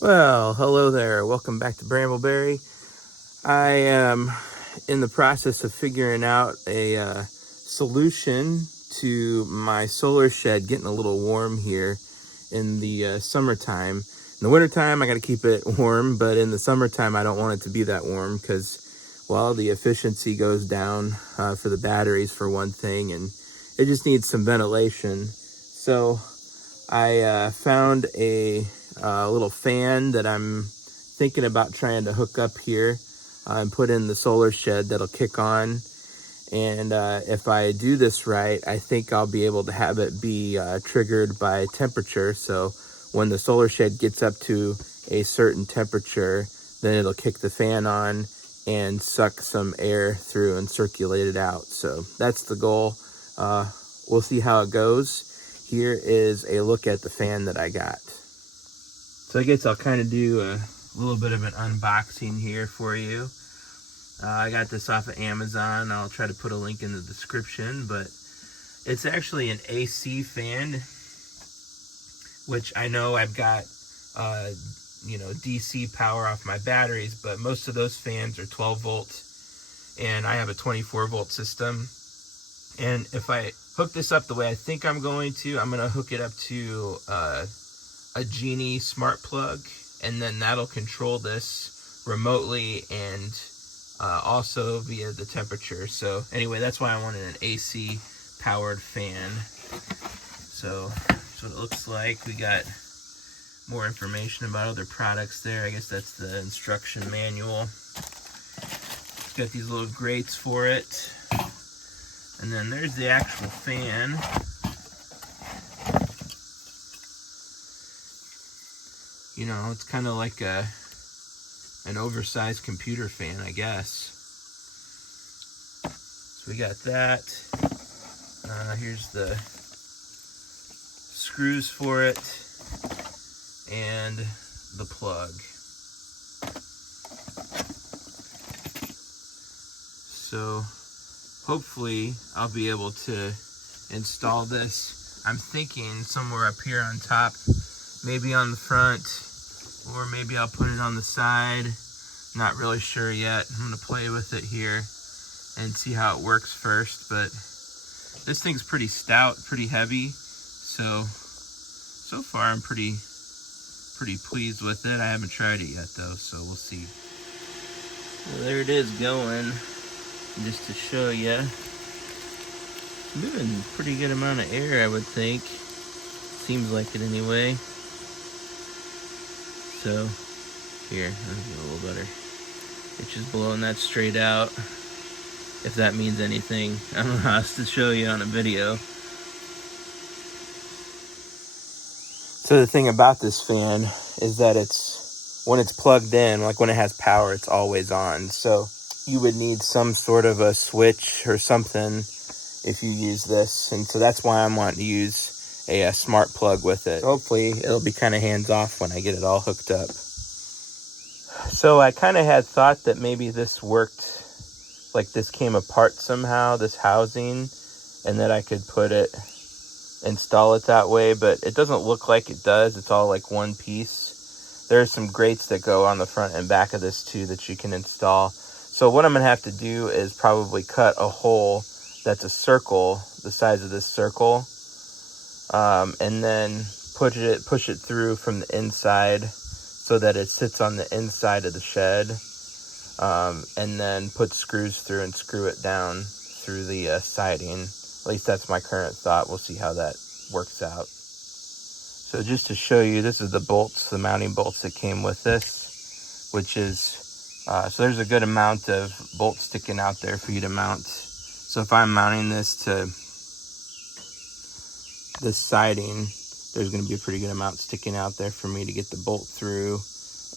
Well, hello there. Welcome back to Brambleberry. I am in the process of figuring out a solution to my solar shed getting a little warm here in the summertime. In the wintertime, I got to keep it warm, but in the summertime, I don't want it to be that warm because, well, the efficiency goes down for the batteries for one thing, and it just needs some ventilation. So I found a little fan that I'm thinking about trying to hook up here and put in the solar shed that'll kick on. And if I do this right, I think I'll be able to have it be triggered by temperature. So when the solar shed gets up to a certain temperature, then it'll kick the fan on and suck some air through and circulate it out. So that's the goal. We'll see how it goes. Here is a look at the fan that I got. So I guess I'll kind of do a little bit of an unboxing here for you. I got this off of Amazon. I'll try to put a link in the description, but it's actually an AC fan, which I know I've got, DC power off my batteries, but most of those fans are 12 volts, and I have a 24 volt system. And if I hook this up the way I think I'm going to hook it up to a Genie smart plug, and then that'll control this remotely and also via the temperature. So anyway, that's why I wanted an AC powered fan. So that's what it looks like. We got more information about other products there. I guess that's the instruction manual. It's got these little grates for it. And then there's the actual fan. You know, it's kind of like an oversized computer fan, I guess. So we got that. Here's the screws for it and the plug. So hopefully I'll be able to install this. I'm thinking somewhere up here on top, maybe on the front, or maybe I'll put it on the side. Not really sure yet. I'm gonna play with it here and see how it works first, but this thing's pretty stout, pretty heavy, so far I'm pretty pleased with it. I haven't tried it yet though, so we'll see. Well, there it is going. Just to show you, moving pretty good amount of air, I would think. Seems like it anyway. So here, I'll get a little better. It's just blowing that straight out. If that means anything, I don't know how else to show you on a video. So the thing about this fan is that when it's plugged in, like when it has power, it's always on. So you would need some sort of a switch or something if you use this. And so that's why I'm wanting to use a smart plug with it. Hopefully it'll be kind of hands off when I get it all hooked up. So I kind of had thought that maybe this worked, like this came apart somehow, this housing, and that I could install it that way, but it doesn't look like it does. It's all like one piece. There's some grates that go on the front and back of this too that you can install. So what I'm going to have to do is probably cut a hole that's a circle, the size of this circle, and then push it through from the inside so that it sits on the inside of the shed, and then put screws through and screw it down through the siding. At least that's my current thought. We'll see how that works out. So just to show you, this is the bolts, the mounting bolts that came with this, which is so there's a good amount of bolts sticking out there for you to mount. So if I'm mounting this to this siding, there's going to be a pretty good amount sticking out there for me to get the bolt through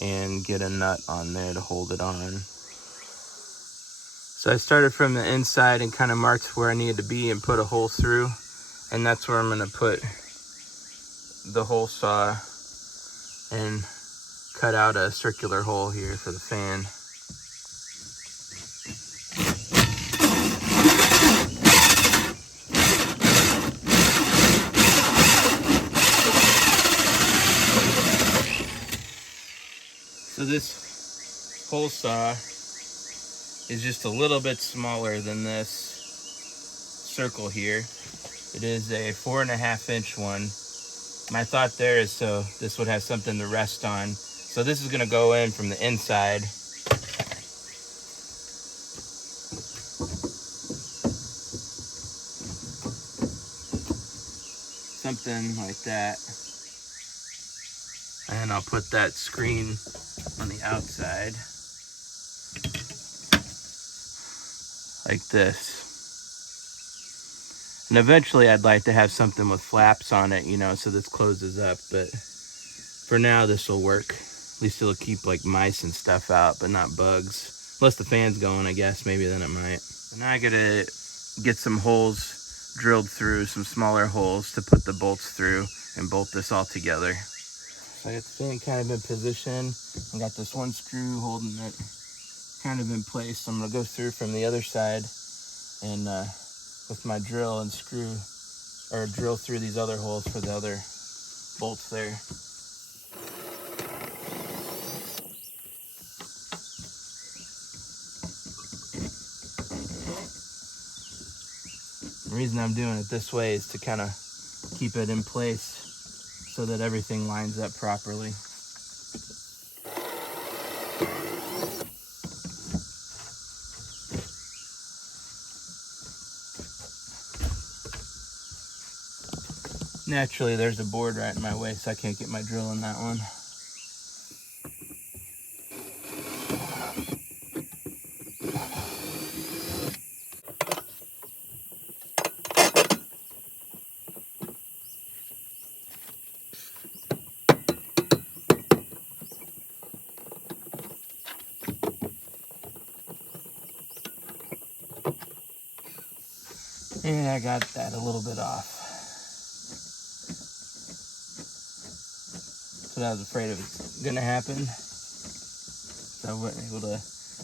and get a nut on there to hold it on. So I started from the inside and kind of marked where I needed to be and put a hole through. And that's where I'm going to put the hole saw and cut out a circular hole here for the fan. So this hole saw is just a little bit smaller than this circle here. It is a 4.5-inch one. My thought there is so this would have something to rest on. So this is gonna go in from the inside. Something like that. And I'll put that screen on the outside. Like this. And eventually I'd like to have something with flaps on it, you know, so this closes up, but for now this will work. At least it'll keep like mice and stuff out, but not bugs. Unless the fan's going, I guess, maybe then it might. So now I gotta get some holes drilled through, some smaller holes to put the bolts through and bolt this all together. So I got the fan kind of in position. I got this one screw holding it kind of in place. So I'm gonna go through from the other side and with my drill and screw, or drill through these other holes for the other bolts there. The reason I'm doing it this way is to kind of keep it in place so that everything lines up properly. Naturally, there's a board right in my way, so I can't get my drill in that one. And I got that a little bit off. That's what I was afraid of was gonna happen. So I wasn't able to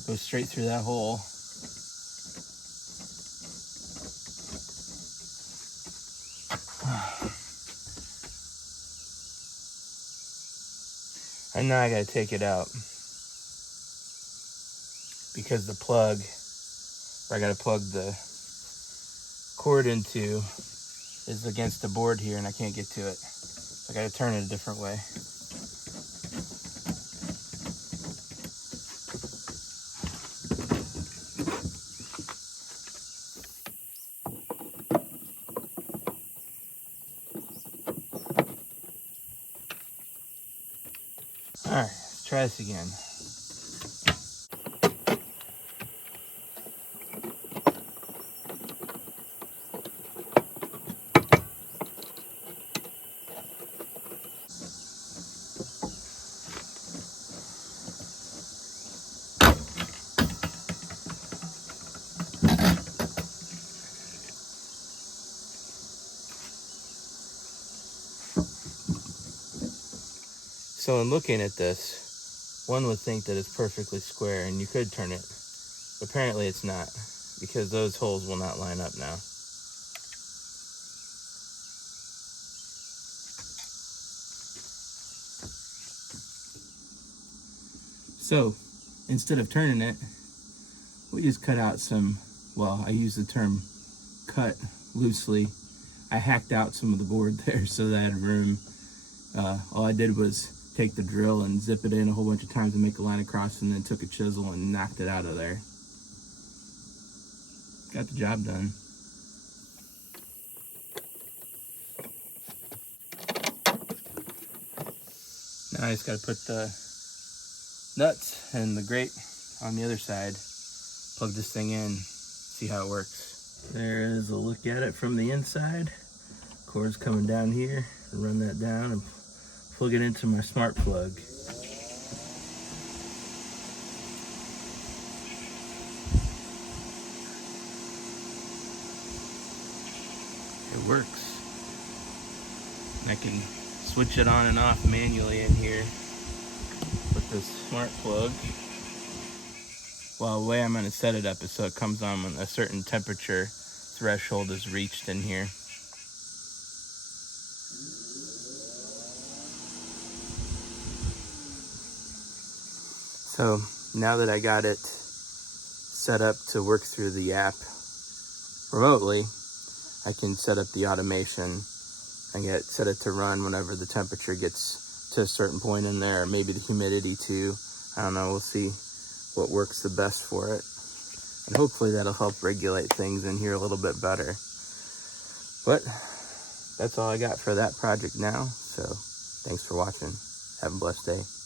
go straight through that hole. And now I gotta take it out because the plug, where I gotta plug the cord into, is against the board here and I can't get to it. So I gotta turn it a different way. All right, let's try this again. So in looking at this, one would think that it's perfectly square and you could turn it. But apparently it's not, because those holes will not line up now. So instead of turning it, we just cut out some, well, I use the term cut loosely. I hacked out some of the board there so that I had room. All I did was take the drill and zip it in a whole bunch of times and make a line across, and then took a chisel and knocked it out of there. Got the job done. Now I just gotta put the nuts and the grate on the other side, plug this thing in, see how it works. There's a look at it from the inside. Cord's coming down here, run that down and plug it into my smart plug. It works. And I can switch it on and off manually in here with this smart plug. Well, the way I'm going to set it up is so it comes on when a certain temperature threshold is reached in here. So now that I got it set up to work through the app remotely, I can set up the automation and set it to run whenever the temperature gets to a certain point in there, maybe the humidity too. I don't know, we'll see what works the best for it. And hopefully that'll help regulate things in here a little bit better. But that's all I got for that project now. So thanks for watching. Have a blessed day.